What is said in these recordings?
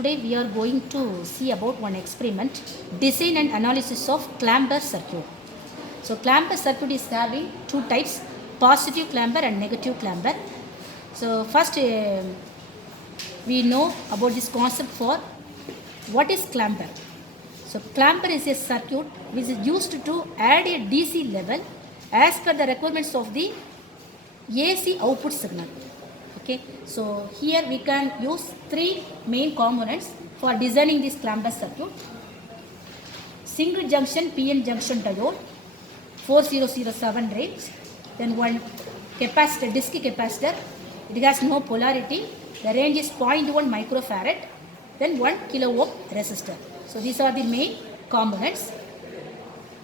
today we are going to see about one experiment, design and analysis of clamper circuit. So clamper circuit is having two types, positive clamper and negative clamper. So first we know about this concept for what is clamper. So clamper is a circuit which is used to add a DC level as per the requirements of the AC output signal. Okay, so here we can use three main components for designing this clamper circuit. Single junction PN junction diode 4007 range, then one capacitor, disc capacitor, it has no polarity, the range is 0.1 microfarad, then 1 kilo ohm resistor. So these are the main components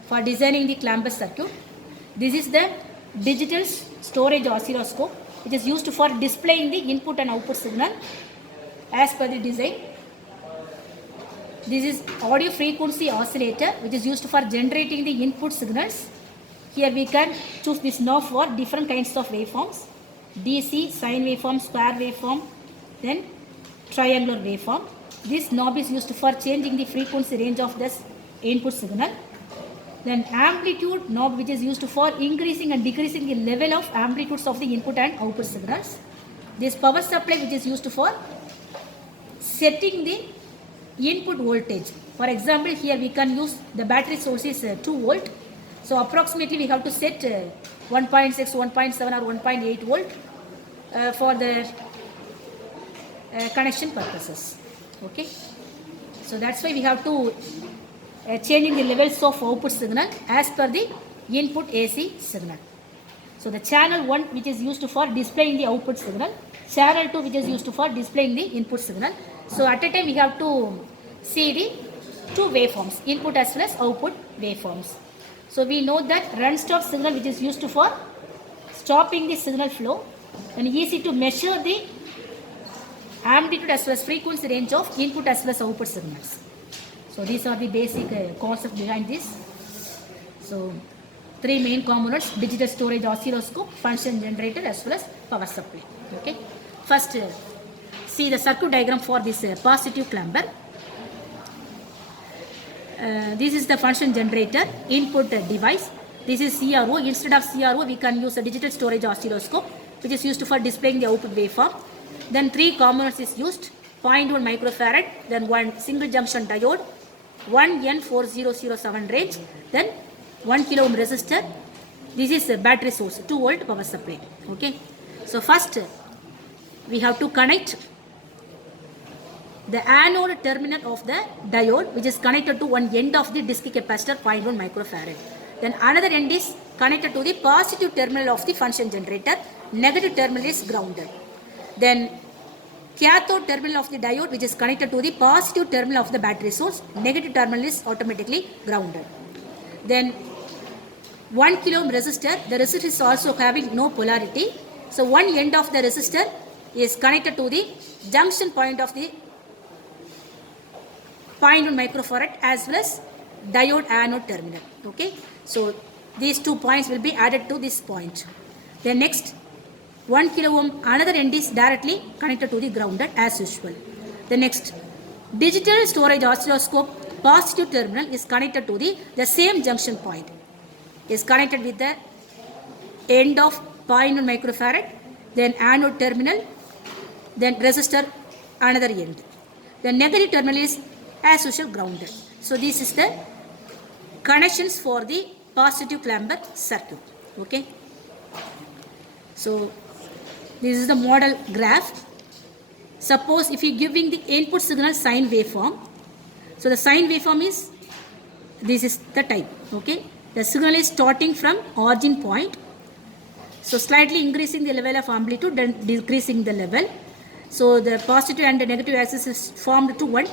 for designing the clamper circuit. This is the digital storage oscilloscope, which is used for displaying the input and output signal as per the design. This is audio frequency oscillator, which is used for generating the input signals. Here we can choose this knob for different kinds of waveforms: DC, sine waveform, square waveform, then triangular waveform. This knob is used for changing the frequency range of this input signal. Then amplitude knob, which is used for increasing and decreasing the level of amplitudes of the input and output signals. This power supply, which is used for setting the input voltage. For example, here we can use the battery source is 2 volt. So approximately we have to set 1.6, 1.7 or 1.8 volt for the connection purposes. Okay, so that's why we have to changing the levels of output signal as per the input AC signal. So the channel 1, which is used for displaying the output signal, channel 2, which is used for displaying the input signal. So at a time we have to see the two waveforms, input as well as output waveforms. So we know that run stop signal, which is used for stopping the signal flow, and ECE to measure the amplitude as well as frequency range of input as well as output signals. So these are the basic concept behind this. So three main components: digital storage oscilloscope, function generator as well as power supply. Okay. First see the circuit diagram for this positive clamper. This is the function generator input device. This is CRO. Instead of CRO, we can use a digital storage oscilloscope, which is used for displaying the output waveform. Then three components is used: 0.1 microfarad, then one single junction diode, 1N4007 range, then 1 kilo ohm resistor. This is a battery source, 2 volt power supply. Okay, so first we have to connect the anode terminal of the diode, which is connected to one end of the disc capacitor 0.1 microfarad. Then another end is connected to the positive terminal of the function generator, negative terminal is grounded. Then cathode terminal of the diode, which is connected to the positive terminal of the battery source, negative terminal is automatically grounded. Then 1 kilo ohm resistor, the resistor is also having no polarity. So one end of the resistor is connected to the junction point of the 0.1 microfarad as well as diode anode terminal. Okay, so these 2 points will be added to this point. Then next, 1 kilo ohm, another end is directly connected to the grounded as usual. The next, digital storage oscilloscope positive terminal is connected to the same junction point, is connected with the end of 0.1 microfarad, then anode terminal, then resistor another end. The negative terminal is as usual grounded. So this is the connections for the positive clamper circuit. Okay, so this is the model graph. Suppose if you giving the input signal sine waveform, so the sine waveform is, this is the type. Okay, the signal is starting from origin point, so slightly increasing the level of amplitude, then decreasing the level. So the positive and the negative axis is formed to one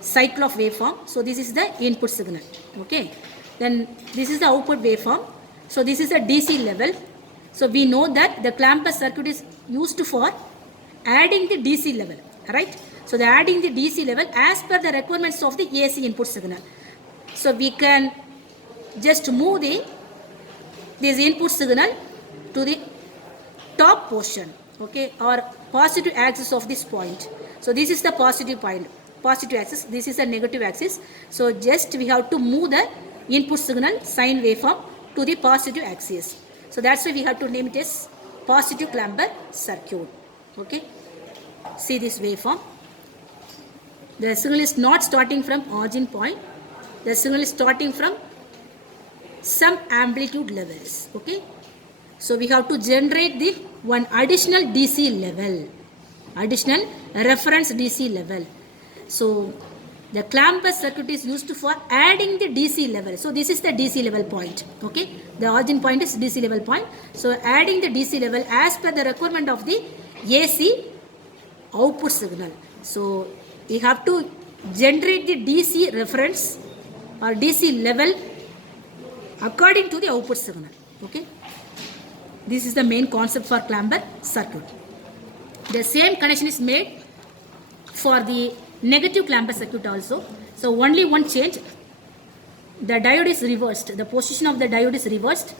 cycle of waveform. So this is the input signal. Okay, then this is the output waveform. So this is the DC level. So we know that the clamper circuit is used for adding the DC level, right? So the adding the DC level as per the requirements of the AC input signal. So we can just move this input signal to the top portion, okay, or positive axis of this point. So this is the positive point. positive axis, this is a negative axis. So just we have to move the input signal sine waveform to the positive axis. So that's why we have to name it as positive clamper circuit. Okay, see this waveform. The signal is not starting from origin point. The signal is starting from some amplitude levels. Okay, so we have to generate the one additional DC level, additional reference DC level. So the clamper circuit is used for adding the DC level. So this is the DC level point. Okay, the origin point is DC level point. So adding the DC level as per the requirement of the AC output signal. So we have to generate the DC reference or DC level according to the output signal. Okay, this is the main concept for clamper circuit. The same connection is made for the negative clamper circuit also. So only one change, the diode is reversed, the position of the diode is reversed.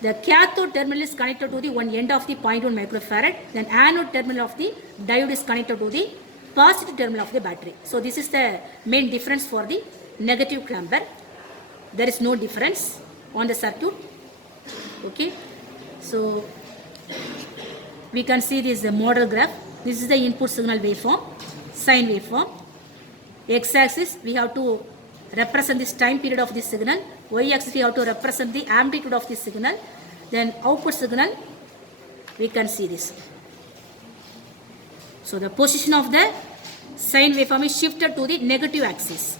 The cathode terminal is connected to the one end of the 0.1 microfarad, then anode terminal of the diode is connected to the positive terminal of the battery. So this is the main difference for the negative clamper. There is no difference on the circuit. Okay, so we can see this model graph. This is the input signal waveform, sine waveform. X-axis we have to represent this time period of this signal. Y-axis we have to represent the amplitude of this signal. Then output signal we can see this. So the position of the sine waveform is shifted to the negative axis,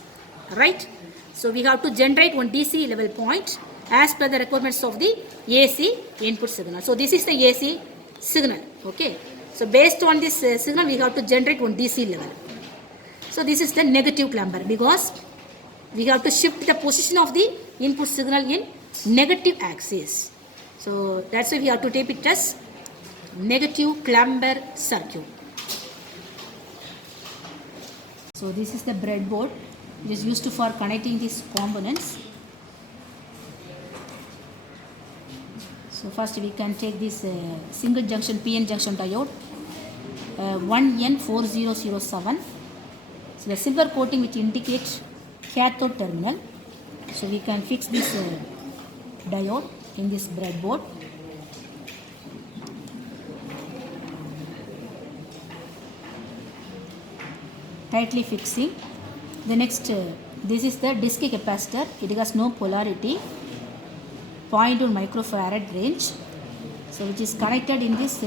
right? So we have to generate one DC level point as per the requirements of the AC input signal. So this is the AC signal. Okay, so based on this signal we have to generate one DC level. So this is the negative clamper because we have to shift the position of the input signal in negative axis. So that's why we have to take it as negative clamper circuit. So this is the breadboard. It is used for connecting these components. So first we can take this single junction PN junction diode 1N4007. So the silver coating which indicates cathode terminal. So we can fix this diode in this breadboard. Tightly fixing. The next, this is the disc capacitor. It has no polarity. 0.1 microfarad range. So which is connected in this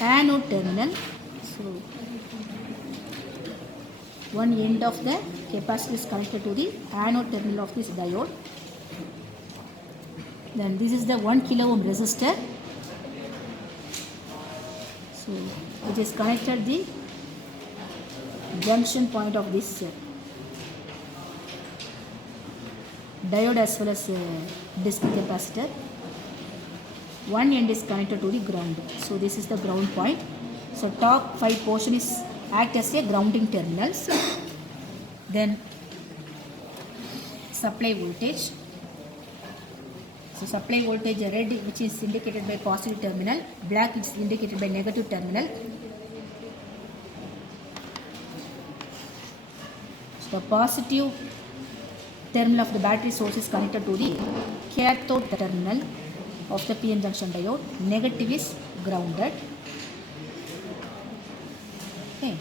anode terminal. So one end of the capacitor is connected to the anode terminal of this diode. Then this is the 1 kilo ohm resistor. So it is connected the junction point of this diode as well as disc capacitor. One end is connected to the ground. So this is the ground point. So top 5 portion is act as a grounding terminals. Then supply voltage. So supply voltage red which is indicated by positive terminal, black is indicated by negative terminal. So the positive terminal of the battery source is connected to the cathode terminal of the PN junction diode. Negative is grounded. Okay.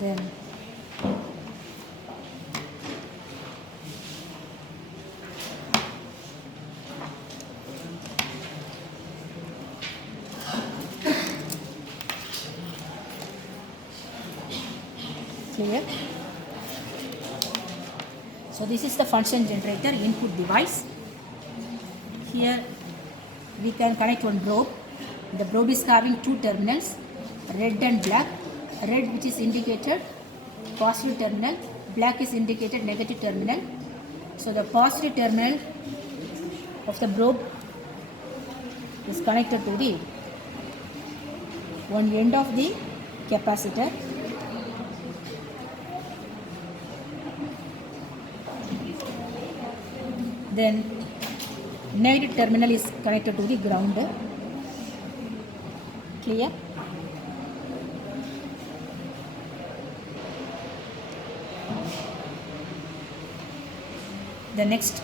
Then clear. So this is the function generator input device. Here we can connect one probe. The probe is having 2 terminals, red and black. Red which is indicated positive terminal, black is indicated negative terminal. So the positive terminal of the probe is connected to the one end of the capacitor. Then negative terminal is connected to the ground. clear? The next,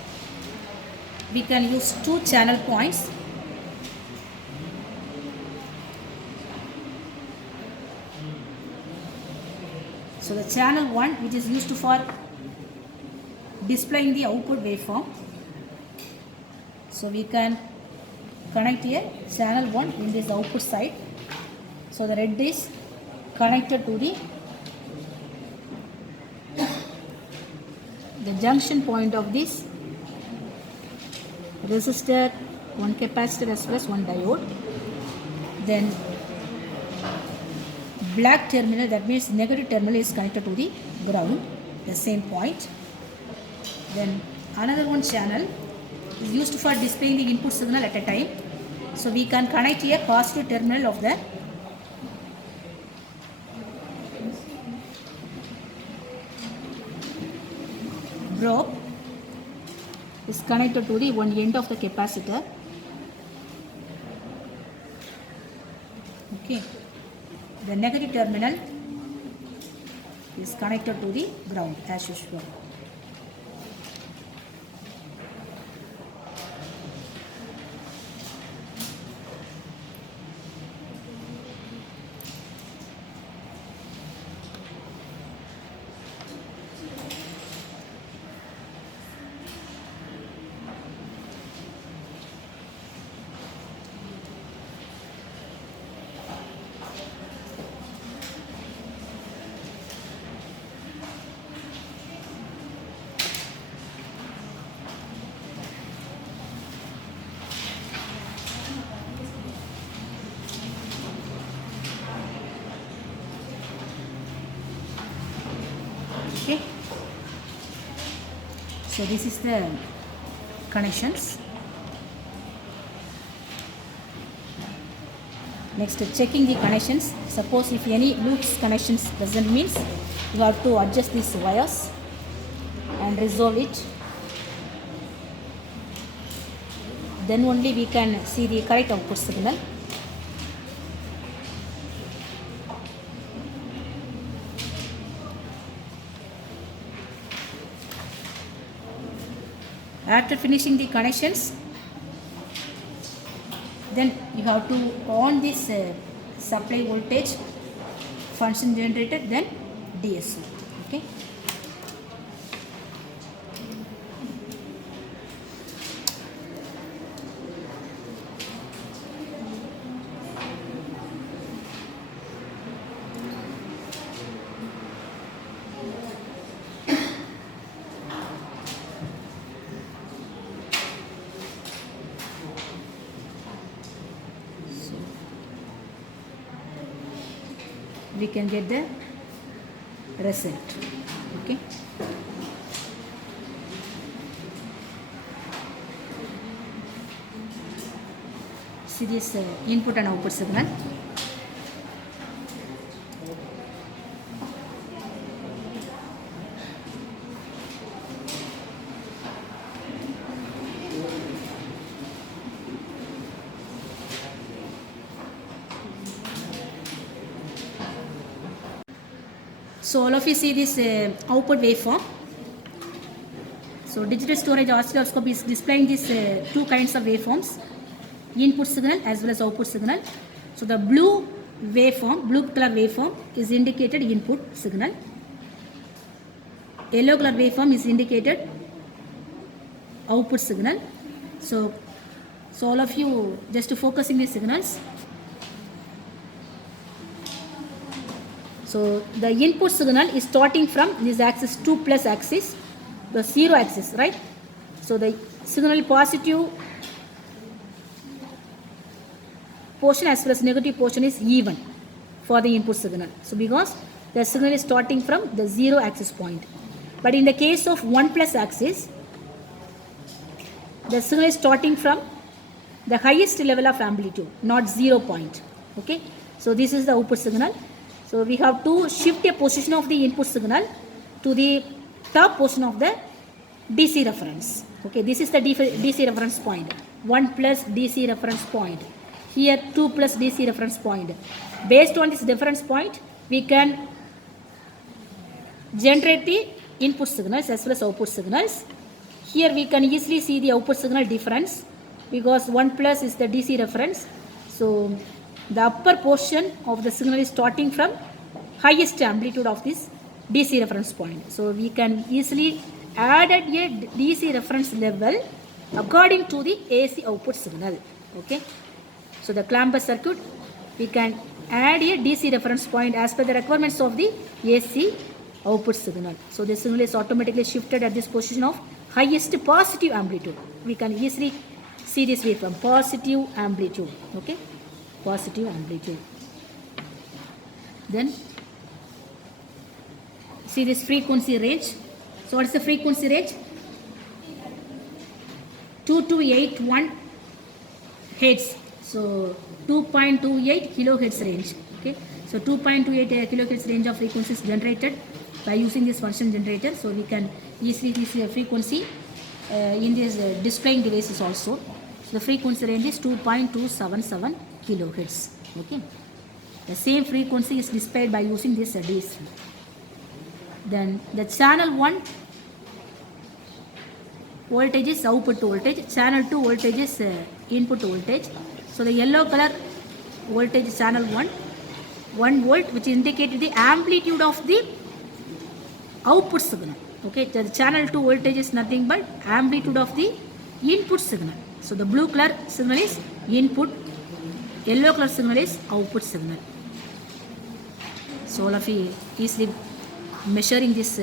we can use two channel points. So the channel 1, which is used for displaying the output waveform. So we can connect here channel 1 in this output side. So the red is connected to the junction point of this resistor, one capacitor as well as one diode. Then black terminal, that means negative terminal, is connected to the ground, the same point. Then another one channel is used for displaying the input signal at a time. So we can connect here positive terminal of the probe is connected to the one end of the capacitor. Okay. The negative terminal is connected to the ground as usual. Okay, so this is the connections. Next, checking the connections. Suppose if any loose connections present, means you have to adjust these wires and resolve it. Then only we can see the correct output signal. After finishing the connections, then you have to on this supply voltage function generator, then DSO. Okay. We can get the result. Okay. See this input and output signal. So all of you see this output waveform. So digital storage oscilloscope is displaying these two kinds of waveforms, input signal as well as output signal. So the blue waveform, blue color waveform is indicated input signal. Yellow color waveform is indicated output signal. So all of you just to focusing these signals. So the input signal is starting from this axis 2 plus axis, the 0 axis, right? So the signal positive portion as well as negative portion is even for the input signal. So because the signal is starting from the 0 axis point. But in the case of 1 plus axis, the signal is starting from the highest level of amplitude, not 0 point. Okay. So this is the output signal. So we have to shift a position of the input signal to the top portion of the DC reference. Okay, this is the DC reference point. 1 plus DC reference point. here 2 plus DC reference point. Based on this reference point, we can generate the input signals as well as output signals. Here we can easily see the output signal difference because 1 plus is the DC reference. So the upper portion of the signal is starting from highest amplitude of this DC reference point. So we can easily add a DC reference level according to the AC output signal. Okay. So the clamper circuit, we can add a DC reference point as per the requirements of the AC output signal. So the signal is automatically shifted at this position of highest positive amplitude. We can easily see this waveform, positive amplitude. Okay, positive amplitude. Then see this frequency range. So what is the frequency range? 2281 Hertz. So 2.28 kilohertz range. Okay, so 2.28 kilohertz range of frequencies generated by using this function generator. So we can easily see a frequency in these displaying devices also. So the frequency range is 2.277 kilohertz. Okay, the same frequency is displayed by using this DC. Then the channel 1 voltage is output voltage, channel 2 voltage is input voltage. So the yellow color voltage channel 1 volt, which indicated the amplitude of the output signal. Okay, the channel 2 voltage is nothing but amplitude of the input signal. So the blue color signal is input, yellow color signal is output signal. So all of you easily measuring this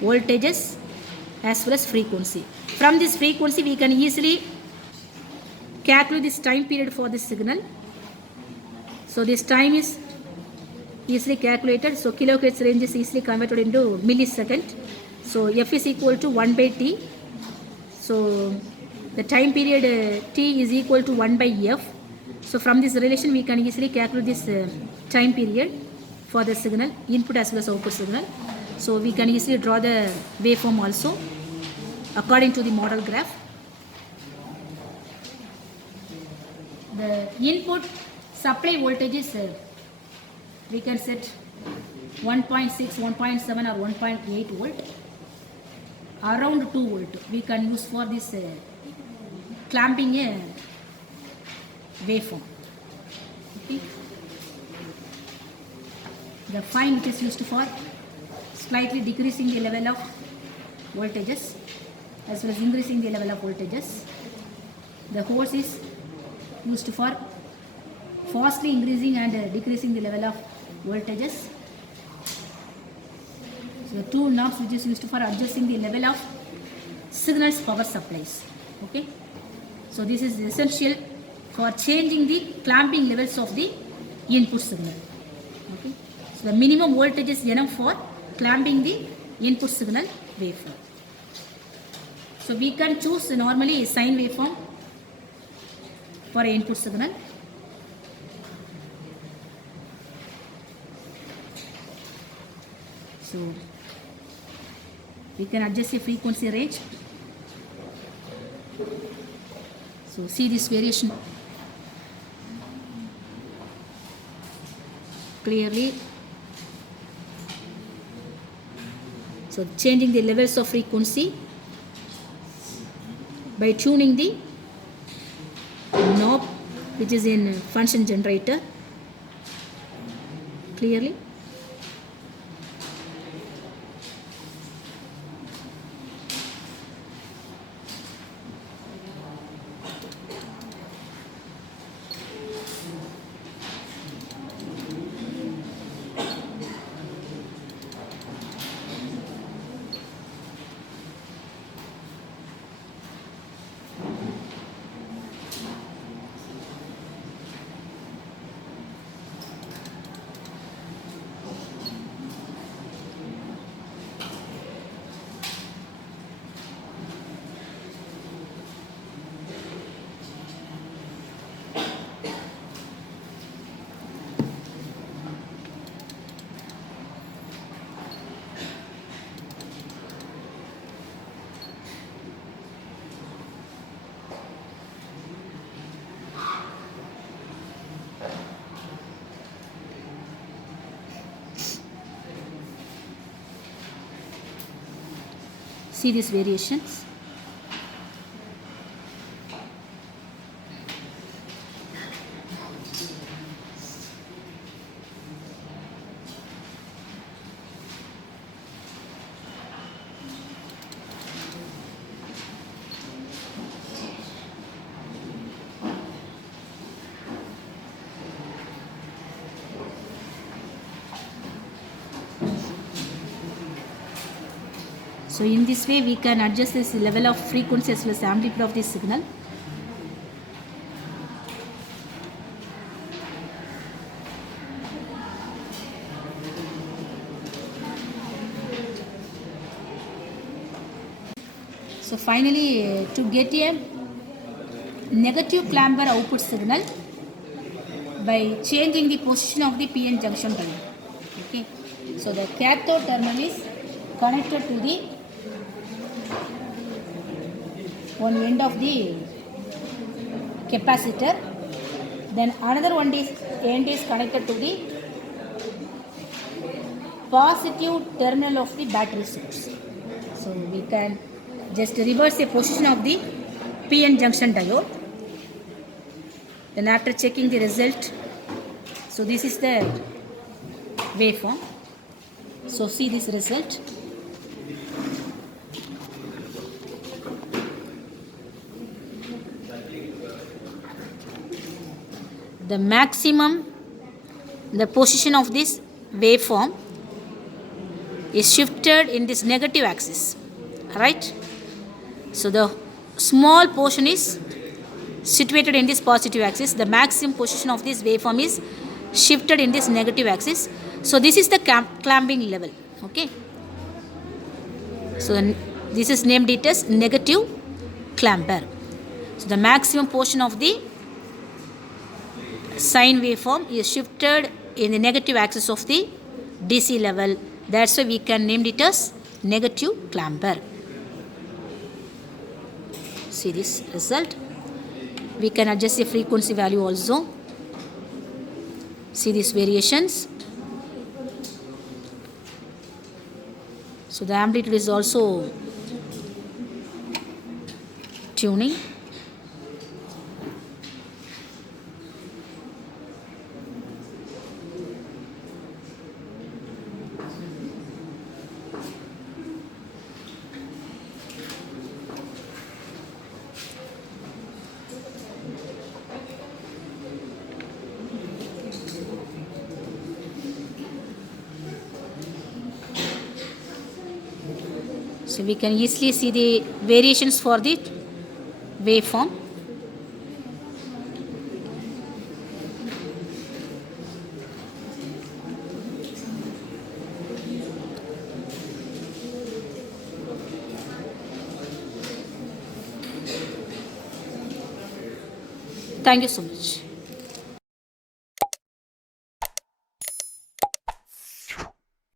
voltages as well as frequency. From this frequency we can easily calculate this time period for this signal. So this time is easily calculated. So kilohertz range is easily converted into millisecond. So F is equal to 1 by T. So the time period T is equal to 1 by F. So from this relation we can easily calculate this time period for the signal, input as well as output signal. So we can easily draw the waveform also according to the model graph. The input supply voltage is we can set 1.6, 1.7 or 1.8 volt. Around 2 volt we can use for this clamping a waveform. Okay. The fine which is used for slightly decreasing the level of voltages as well as increasing the level of voltages. The hose is used for fastly increasing and decreasing the level of voltages. So the two knobs which is used for adjusting the level of signals power supplies. Okay. So this is essential for changing the clamping levels of the input signal. Okay. So the minimum voltage is enough for clamping the input signal waveform. So we can choose normally a sine waveform for an input signal. So we can adjust the frequency range. So see this variation clearly. So changing the levels of frequency by tuning the knob which is in function generator clearly. See these variations. So in this way we can adjust this level of frequency as well as amplitude of this signal. So finally, to get a negative clamber output signal by changing the position of the PN junction diode. Okay. So the cathode terminal is connected to the one end of the capacitor, then another end is connected to the positive terminal of the battery source. So we can just reverse the position of the PN junction diode. Then after checking the result, so this is the waveform. So see this result. The position of this waveform is shifted in this negative axis, right? So the small portion is situated in this positive axis. The maximum position of this waveform is shifted in this negative axis. So this is the clamping level. Okay. So this is named it as negative clamper. So the maximum portion of the sine waveform is shifted in the negative axis of the DC level. That's why we can name it as negative clamper. See this result. We can adjust the frequency value also. See these variations. So the amplitude is also tuning. So we can easily see the variations for the waveform. Thank you so much.